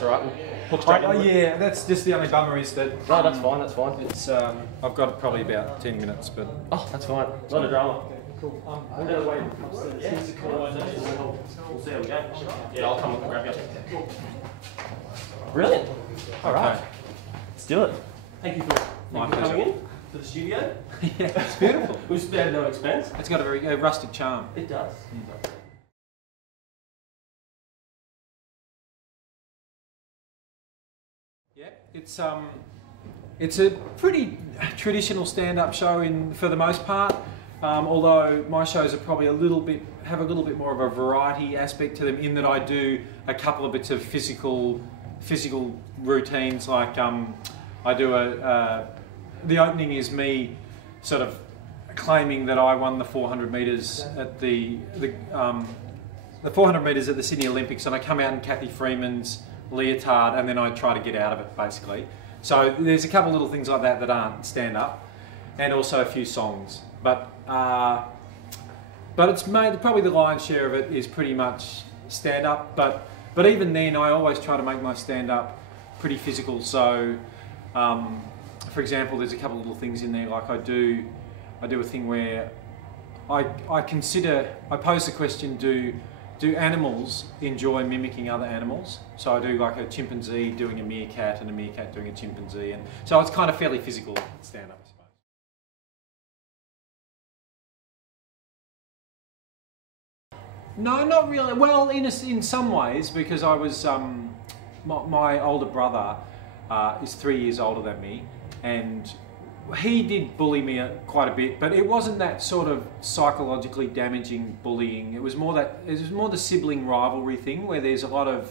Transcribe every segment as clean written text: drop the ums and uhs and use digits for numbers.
that's all right. We'll hook straight into it. Yeah, that's just the only bummer is that... No, that's fine, that's fine. It's, I've got probably about 10 minutes, but... Oh, that's fine. Not a drama. Cool. We're going to wait upstairs. Here's the organisation. We'll see how we go. Yeah, I'll come up and grab you. Cool. Brilliant. All right. Okay. Let's do it. Thank you for coming in to the studio. Yeah, it's beautiful. We've spared no expense. It's got a very rustic charm. It does. Yeah, it's a pretty traditional stand-up show for the most part. Although my shows are probably have a little bit more of a variety aspect to them, in that I do a couple of bits of physical routines. Like I do the opening is me sort of claiming that I won the 400 metres at the 400 metres at the Sydney Olympics, and I come out in Kathy Freeman's leotard, and then I try to get out of it basically. So there's a couple little things like that aren't stand-up, and also a few songs. But it's probably the lion's share of it is pretty much stand-up. But even then, I always try to make my stand-up pretty physical. So, for example, there's a couple of little things in there. Like I do a thing where I pose the question: Do animals enjoy mimicking other animals? So I do like a chimpanzee doing a meerkat and a meerkat doing a chimpanzee, and so it's kind of fairly physical stand-up. No, not really. Well, in some ways, because I was my older brother is 3 years older than me, and he did bully me quite a bit, but it wasn't that sort of psychologically damaging bullying. It was more the sibling rivalry thing, where there's a lot of.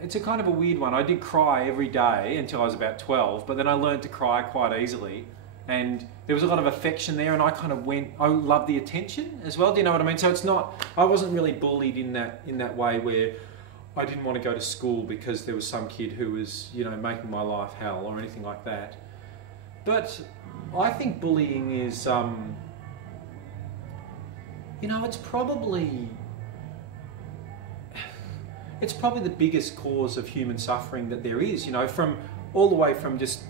It's a kind of a weird one. I did cry every day until I was about 12, but then I learned to cry quite easily. And there was a lot of affection there, and I loved the attention as well. Do you know what I mean? So I wasn't really bullied in that way where I didn't want to go to school because there was some kid who was, making my life hell or anything like that. But I think bullying is, it's probably the biggest cause of human suffering that there is, from all the way from just,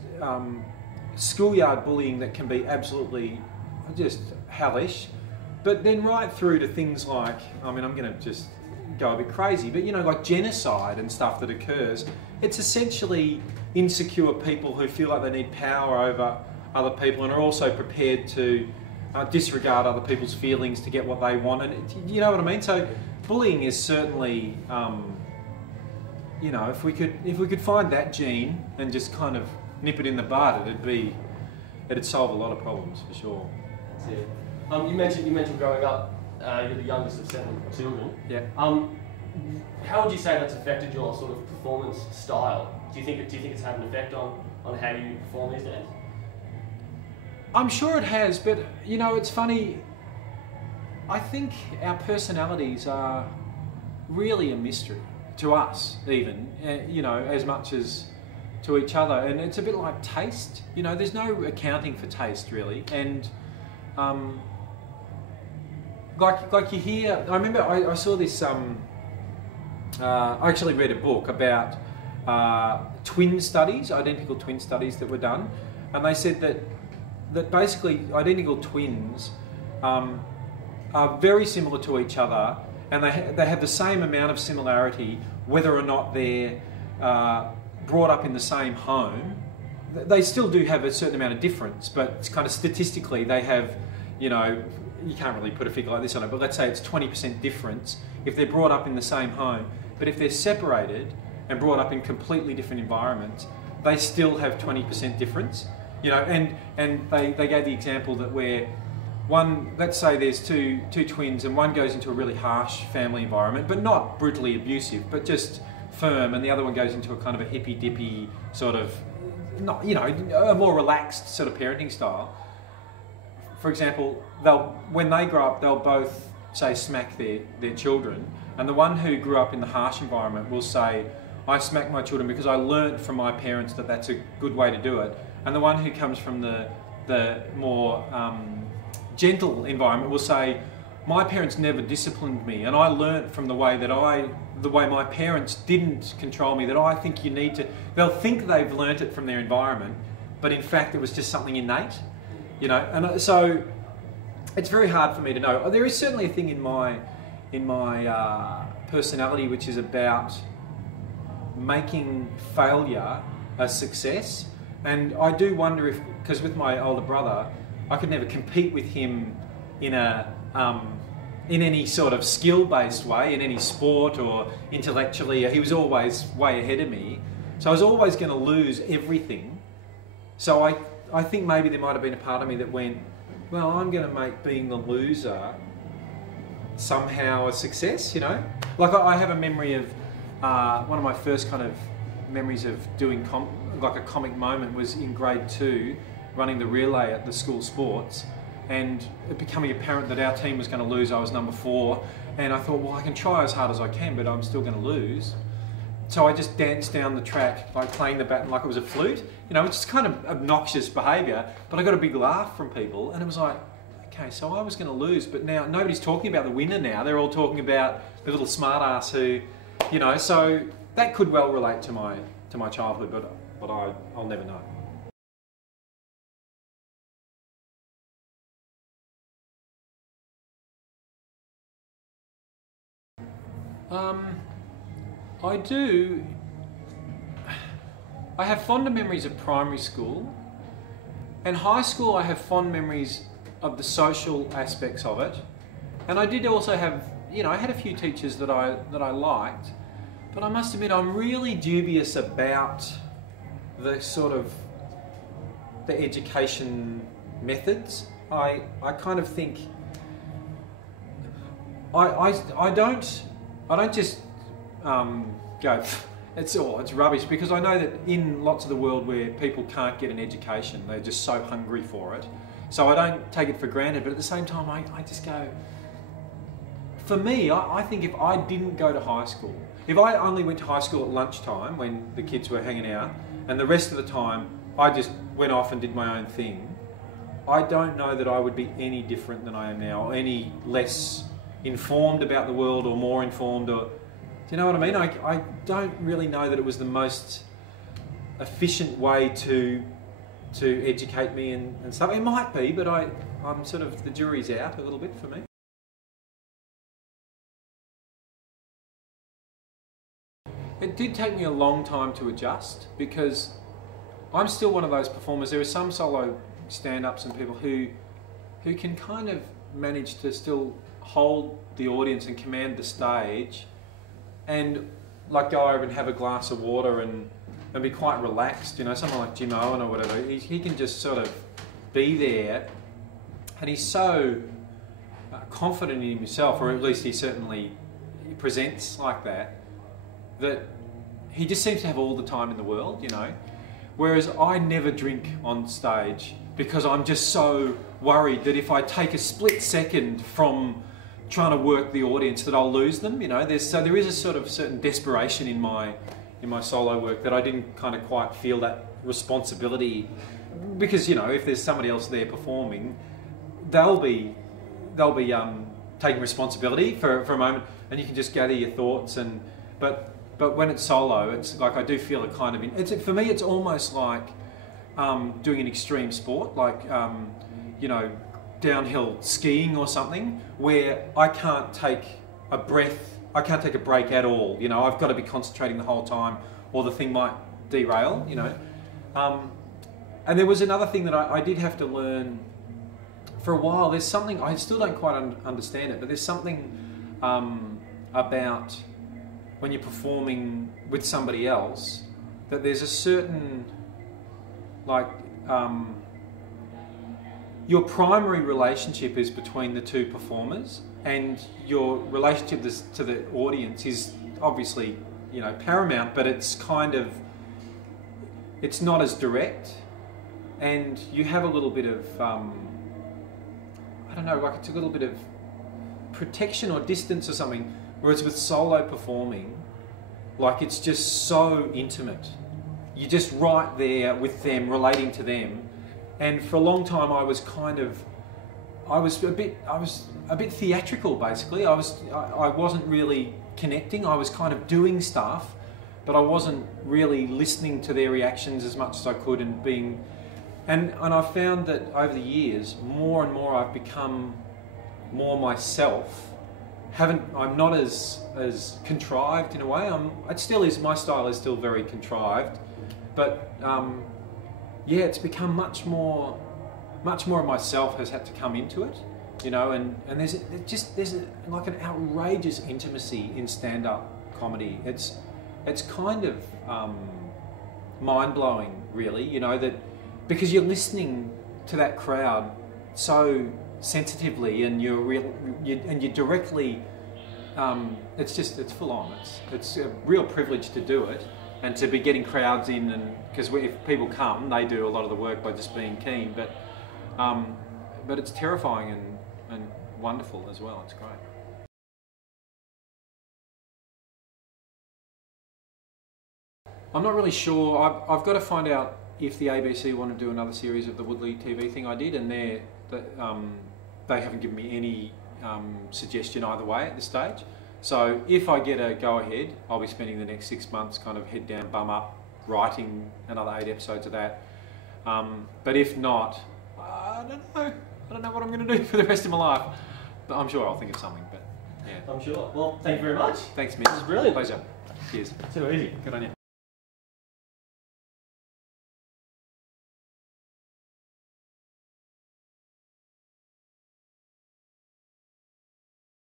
schoolyard bullying that can be absolutely just hellish, but then right through to things like, I'm going to just go a bit crazy, but like genocide and stuff that occurs. It's essentially insecure people who feel like they need power over other people and are also prepared to disregard other people's feelings to get what they want. And you know what I mean? So bullying is certainly, if we could find that gene and just kind of nip it in the bud, it'd solve a lot of problems for sure. That's it. You mentioned growing up. You're the youngest of 7 children. Yeah. How would you say that's affected your sort of performance style? Do you think it's had an effect on how you perform these days? I'm sure it has, but it's funny. I think our personalities are really a mystery to us, even as much as to each other, and it's a bit like taste. There's no accounting for taste really, and like you hear. I remember I saw this. I actually read a book about twin studies, identical twin studies that were done, and they said that basically identical twins are very similar to each other, and they have the same amount of similarity whether or not they're brought up in the same home. They still do have a certain amount of difference, but it's kind of statistically they have, you can't really put a figure like this on it, but let's say it's 20% difference if they're brought up in the same home. But if they're separated and brought up in completely different environments, they still have 20% difference. And they gave the example that where one, let's say there's two twins and one goes into a really harsh family environment, but not brutally abusive, but just firm, and the other one goes into a kind of a hippy-dippy sort of, not, a more relaxed sort of parenting style. For example, when they grow up, they'll both say smack their children, and the one who grew up in the harsh environment will say, I smack my children because I learnt from my parents that that's a good way to do it. And the one who comes from the more gentle environment will say, my parents never disciplined me, and I learnt from the way my parents didn't control me, that I think they'll think they've learnt it from their environment, but in fact it was just something innate, you know. And so it's very hard for me to know. There is certainly a thing in my personality which is about making failure a success, and I do wonder if, because with my older brother, I could never compete with him in any sort of skill-based way, in any sport or intellectually. He was always way ahead of me, so I was always going to lose everything. So I think maybe there might have been a part of me that went, well, I'm going to make being the loser somehow a success, you know? Like I have a memory of one of my first kind of memories of doing like a comic moment was in grade 2, running the relay at the school sports, and it becoming apparent that our team was going to lose. I was number 4, and I thought, well, I can try as hard as I can, but I'm still going to lose. So I just danced down the track, like playing the baton like it was a flute, you know, which is kind of obnoxious behaviour, but I got a big laugh from people, and it was like, okay, so I was going to lose, but now nobody's talking about the winner now. They're all talking about the little smartass who, you know, so that could well relate to my childhood, but I'll never know. I do. I have fonder memories of primary school, and high school I have fond memories of the social aspects of it, and I did also have, you know, I had a few teachers that I liked, but I must admit I'm really dubious about the sort of the education methods. I kind of think I don't just go, it's rubbish, because I know that in lots of the world where people can't get an education, they're just so hungry for it. So I don't take it for granted, but at the same time I just go, for me, I think if I didn't go to high school, if I only went to high school at lunchtime when the kids were hanging out, and the rest of the time I just went off and did my own thing, I don't know that I would be any different than I am now, or any less informed about the world, or more informed, or, do you know what I mean? I don't really know that it was the most efficient way to educate me and stuff. It might be, but I'm sort of, the jury's out a little bit for me. It did take me a long time to adjust, because I'm still one of those performers. There are some solo stand-ups and people who can kind of manage to still hold the audience and command the stage, and like go over and have a glass of water and be quite relaxed, you know, someone like Jim Owen or whatever. He can just sort of be there, and he's so confident in himself, or at least he certainly presents like that he just seems to have all the time in the world, you know. Whereas I never drink on stage, because I'm just so worried that if I take a split second from trying to work the audience, that I'll lose them, you know. There is a sort of certain desperation in my solo work that I didn't kind of quite feel that responsibility, because, you know, if there's somebody else there performing, they'll be taking responsibility for a moment, and you can just gather your thoughts. But when it's solo, it's like I do feel a kind of, for me it's almost like doing an extreme sport, like you know, downhill skiing or something, where I can't take a breath, I can't take a break at all, you know. I've got to be concentrating the whole time, or the thing might derail, you know. And there was another thing that I did have to learn for a while. There's something, I still don't quite understand it, but there's something about when you're performing with somebody else, that there's a certain, like, your primary relationship is between the two performers, and your relationship to the audience is obviously, you know, paramount, but it's kind of, it's not as direct, and you have a little bit of, I don't know, like it's a little bit of protection or distance or something. Whereas with solo performing, like, it's just so intimate. You're just right there with them, relating to them. And for a long time I was kind of I was a bit theatrical basically. I wasn't really connecting. I was kind of doing stuff, but I wasn't really listening to their reactions as much as I could and being. And I found that over the years, more and more I've become more myself. I'm not as contrived in a way. It still is. My style is still very contrived, but yeah, it's become much more of myself has had to come into it, you know. And there's like an outrageous intimacy in stand-up comedy. It's kind of mind-blowing, really, you know, that because you're listening to that crowd so sensitively and you're directly. It's full on. It's a real privilege to do it and to be getting crowds in, and because if people come, they do a lot of the work by just being keen. But it's terrifying and wonderful as well. It's great. I'm not really sure. I've got to find out if the ABC want to do another series of the Woodley TV thing I did, and they haven't given me any suggestion either way at this stage. So if I get a go ahead, I'll be spending the next 6 months kind of head down, bum up, writing another 8 episodes of that. But if not, I don't know what I'm going to do for the rest of my life. But I'm sure I'll think of something. But yeah, I'm sure. Well, thank you very much. Thanks, Mitch. This is brilliant. Pleasure. Cheers. Too easy. Good on you.